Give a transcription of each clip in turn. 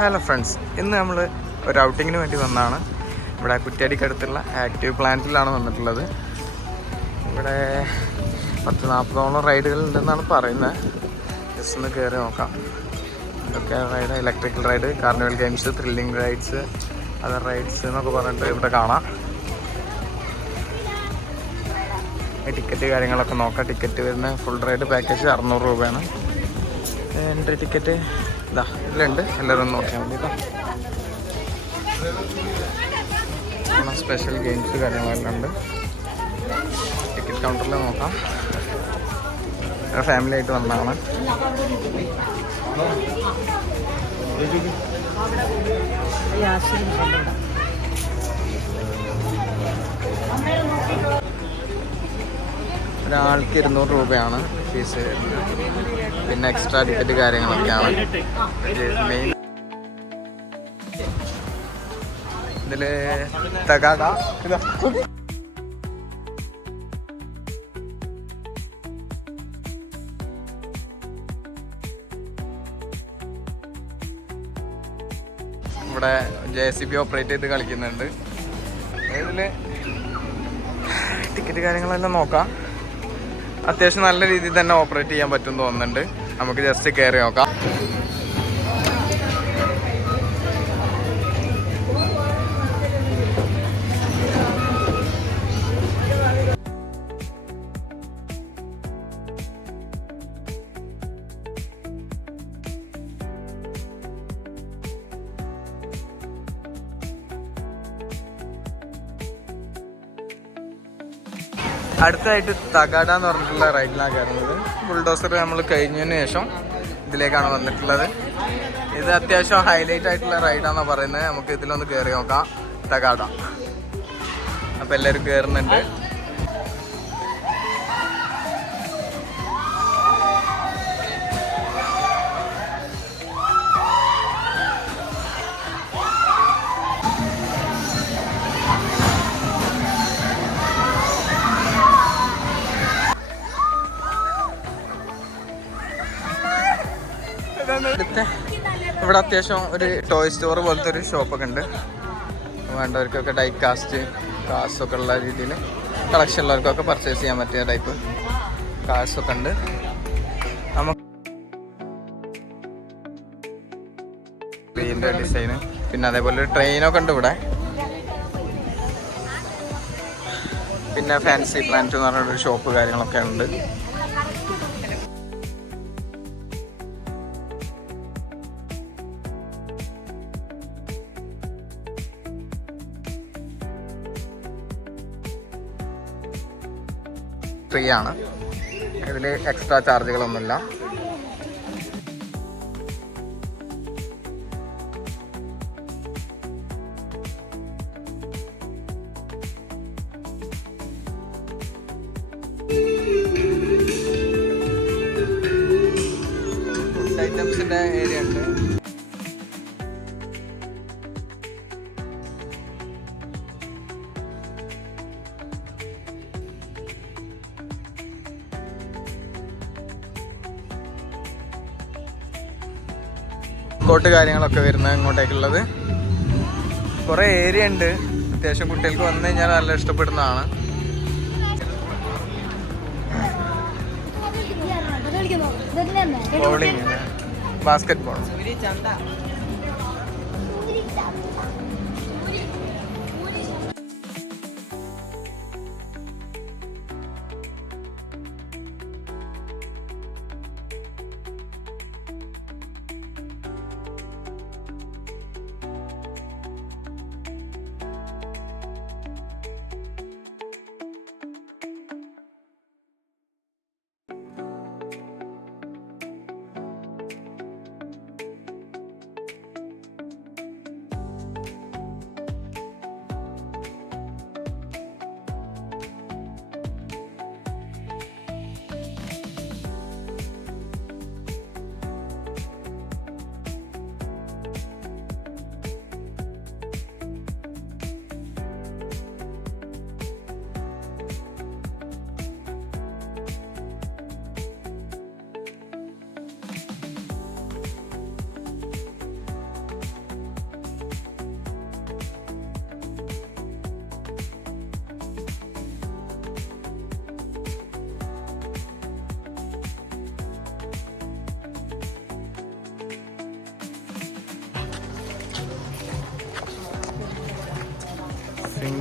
Hello friends, ഇന്ന് നമ്മൾ ഒരു ഔട്ടിങ്ങിന് വേണ്ടി വന്നതാണ്. ഇവിടെ കുറ്റ്യാടിക്കടുത്തുള്ള ആക്റ്റീവ് പ്ലാനറ്റിലാണ് വന്നിട്ടുള്ളത്. ഇവിടെ 40-40ഓളം റൈഡുകൾ ഉണ്ടെന്നാണ് പറയുന്നത്. ജസ്റ്റ് ഒന്ന് കയറി നോക്കാം. ഇതൊക്കെ ride, electrical ride, carnival games, thrilling rides, other rides എന്നൊക്കെ പറഞ്ഞിട്ട് ഇവിടെ കാണാം. ടിക്കറ്റ് കാര്യങ്ങളൊക്കെ നോക്കാം. ടിക്കറ്റ് വരുന്ന ഫുൾ റൈഡ് പാക്കേജ് 600 രൂപയാണ്. എൻട്രി ടിക്കറ്റ് ഇതാ ഇതിലുണ്ട്, എല്ലാവരും ഒന്ന് നോക്കിയാൽ മതി കേട്ടോ. സ്പെഷ്യൽ ഗെയിംസ് കാര്യങ്ങളെല്ലാം ഉണ്ട്. ടിക്കറ്റ് കൗണ്ടറിൽ നോക്കാം. ഫാമിലി ആയിട്ട് വന്നതാണ്. ഒരാൾക്ക് 200 രൂപയാണ് ഫീസ് വരുന്നത്. പിന്നെ എക്സ്ട്രാ ടിക്കറ്റ് കാര്യങ്ങളൊക്കെയാണ്. മെയിൻ ഇതില് തകാട ഇവിടെ JCB ഓപ്പറേറ്റ് ചെയ്ത് കളിക്കുന്നുണ്ട്. ഇതില് ടിക്കറ്റ് കാര്യങ്ങളെല്ലാം നോക്കാം. അത്യാവശ്യം നല്ല രീതിയിൽ തന്നെ ഓപ്പറേറ്റ് ചെയ്യാൻ പറ്റും തോന്നുന്നുണ്ട്. നമുക്ക് ജസ്റ്റ് കയറി നോക്കാം. അടുത്തായിട്ട് തകാട എന്ന് പറഞ്ഞിട്ടുള്ള റൈഡിലാണ് കയറുന്നത്. ബുൾഡോസർ നമ്മൾ കഴിഞ്ഞതിന് ശേഷം ഇതിലേക്കാണ് വന്നിട്ടുള്ളത്. ഇത് അത്യാവശ്യം ഹൈലൈറ്റ് ആയിട്ടുള്ള റൈഡാണെന്നാണ് പറയുന്നത്. നമുക്ക് ഇതിലൊന്ന് കയറി നോക്കാം. തകാട അപ്പം എല്ലാവരും കയറുന്നുണ്ട്. ഇവിടെ അത്യാവശ്യം ഒരു ടോയ് സ്റ്റോർ പോലത്തെ ഒരു ഷോപ്പൊക്കെ ഉണ്ട്. വേണ്ടവർക്കൊക്കെ ഡൈ കാസ്റ്റൊക്കെ ഉള്ള രീതിയിൽ കളക്ഷൻ ഉള്ളവർക്കൊക്കെ പർച്ചേസ് ചെയ്യാൻ പറ്റിയ ടൈപ്പ് കാർസൊക്കെ ഉണ്ട്. നമുക്ക് ട്രെയിനിൻ്റെ ഡിസൈന്, പിന്നെ അതേപോലെ ഒരു ട്രെയിനൊക്കെ ഉണ്ട് ഇവിടെ. പിന്നെ ഫാൻസി പ്ലാനറ്റ് എന്ന് പറഞ്ഞൊരു ഷോപ്പ് കാര്യങ്ങളൊക്കെ ഉണ്ട്. ഫ്രീ ആണ്. ഇതിൽ എക്സ്ട്രാ ചാർജുകളൊന്നുമില്ല. ഫുഡ് ഐറ്റംസിൻ്റെ ഏരിയ ഉണ്ട്. കോട്ട് കാര്യങ്ങളൊക്കെ വരുന്നത് ഇങ്ങോട്ടേക്കുള്ളത്. കുറേ ഏരിയ ഉണ്ട്. അത്യാവശ്യം കുട്ടികൾക്ക് വന്നു കഴിഞ്ഞാൽ നല്ല ഇഷ്ടപ്പെടുന്നതാണ്. Bowling, basketball.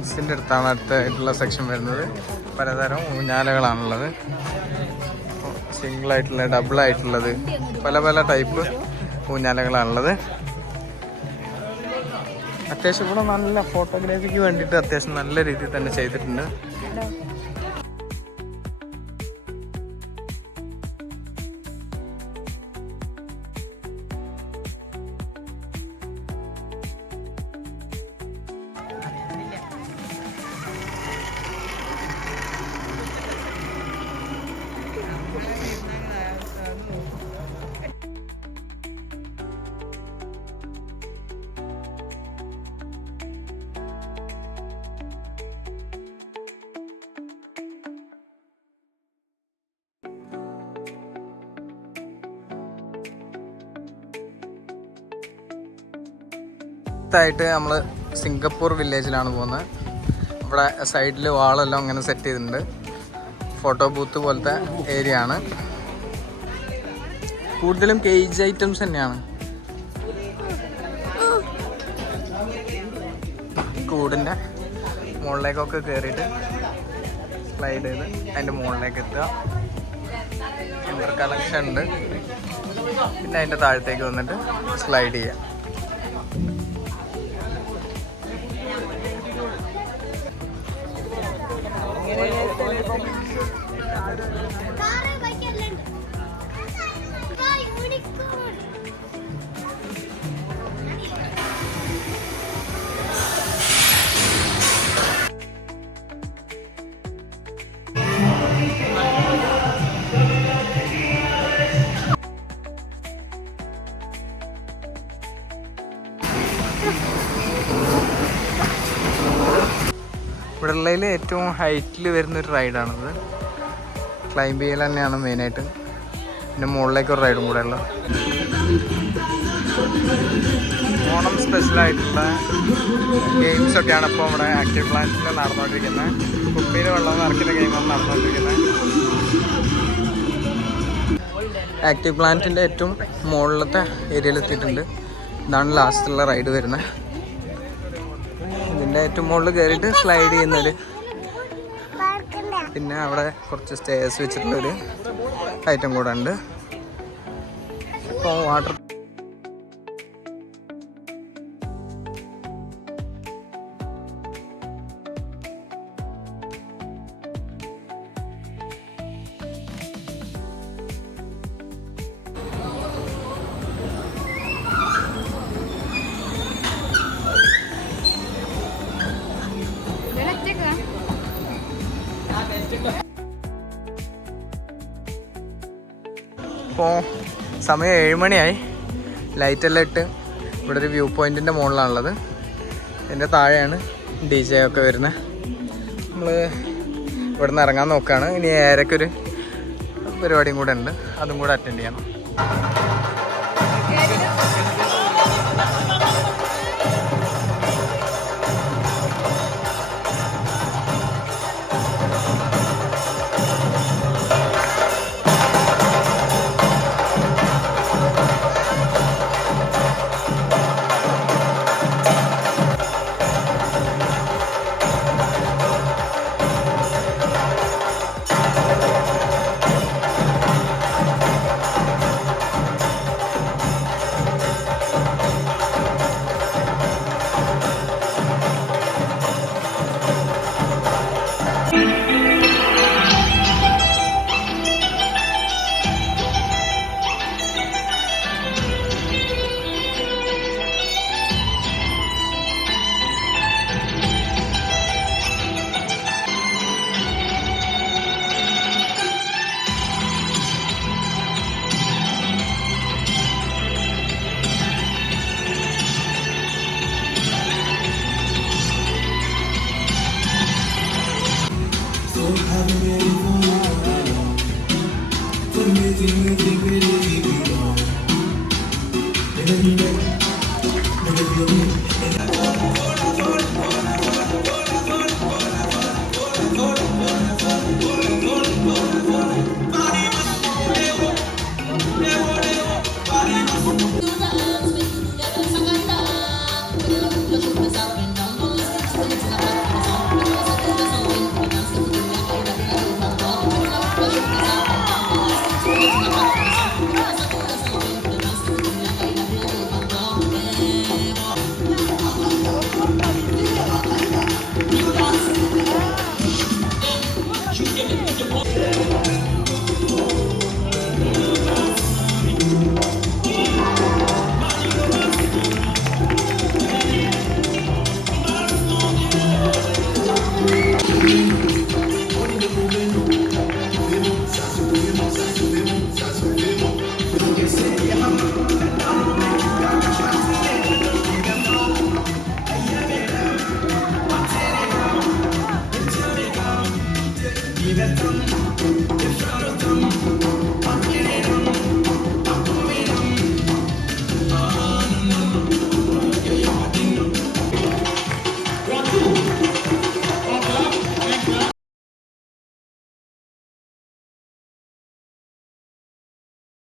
കിഡ്സിൻ്റെ അടുത്താണ് അടുത്തായിട്ടുള്ള സെക്ഷൻ വരുന്നത്. പലതരം ഊഞ്ഞാലകളാണുള്ളത്. സിംഗിളായിട്ടുള്ള, ഡബിളായിട്ടുള്ളത്, പല പല ടൈപ്പ് ഊഞ്ഞാലകളാണുള്ളത്. അത്യാവശ്യം ഇവിടെ നല്ല ഫോട്ടോഗ്രാഫിക്ക് വേണ്ടിയിട്ട് അത്യാവശ്യം നല്ല രീതിയിൽ തന്നെ ചെയ്തിട്ടുണ്ട്. ായിട്ട് നമ്മൾ സിംഗപ്പൂർ വില്ലേജിലാണ് പോകുന്നത്. ഇവിടെ സൈഡിൽ വാളെല്ലാം അങ്ങനെ സെറ്റ് ചെയ്തിട്ടുണ്ട്. ഫോട്ടോ ബൂത്ത് പോലത്തെ ഏരിയ ആണ്. കൂടുതലും കേജ് ഐറ്റംസ് തന്നെയാണ്. കൂടിൻ്റെ മുകളിലേക്കൊക്കെ കയറിയിട്ട് സ്ലൈഡ് ചെയ്ത് അതിൻ്റെ മുകളിലേക്ക് എത്തുക. ഇന്റർ കണക്ഷൻ ഉണ്ട്. പിന്നെ അതിൻ്റെ താഴത്തേക്ക് വന്നിട്ട് സ്ലൈഡ് ചെയ്യുക. ഇവിടെ ഉള്ളതിൽ ഏറ്റവും ഹൈറ്റിൽ വരുന്നൊരു റൈഡാണിത്. ക്ലൈംബ് ചെയ്യൽ തന്നെയാണ് മെയിനായിട്ട്. പിന്നെ മുകളിലേക്ക് ഒരു റൈഡും കൂടെ ഉള്ളത്. ഓണം സ്പെഷ്യലായിട്ടുള്ള ഗെയിംസൊക്കെയാണ് ഇപ്പോൾ ഇവിടെ ആക്റ്റീവ് പ്ലാന്റിൽ നടന്നുകൊണ്ടിരിക്കുന്നത്. കുപ്പിയിൽ വെള്ളം നിറയ്ക്കുന്ന ഗെയിമാണ് നടന്നുകൊണ്ടിരിക്കുന്നത്. ആക്റ്റീവ് പ്ലാന്റിൻ്റെ ഏറ്റവും മുകളിലത്തെ ഏരിയയിലെത്തിയിട്ടുണ്ട്. ഇതാണ് ലാസ്റ്റുള്ള റൈഡ് വരുന്നത്. ഇതിൻ്റെ ഏറ്റവും മുകളിൽ കയറിയിട്ട് സ്ലൈഡ് ചെയ്യുന്നത്. പിന്നെ അവിടെ കുറച്ച് സ്റ്റേഴ്സ് വെച്ചിട്ടുള്ളൊരു ഐറ്റം കൂടെ ഉണ്ട്. ഇപ്പോൾ വാട്ടർ ഇപ്പോൾ സമയം 7 മണിയായി. ലൈറ്റെല്ലാം ഇട്ട് ഇവിടെ ഒരു വ്യൂ പോയിൻറ്റിൻ്റെ മുകളിലാണുള്ളത്. ഇതിൻ്റെ താഴെയാണ് DJ ഒക്കെ വരുന്നത്. നമ്മൾ ഇവിടെ നിന്ന് ഇറങ്ങാൻ നോക്കുകയാണ്. ഇനി ഏരക്കൊരു പരിപാടിയും കൂടെ ഉണ്ട്. അതും കൂടെ അറ്റൻഡ് ചെയ്യണം.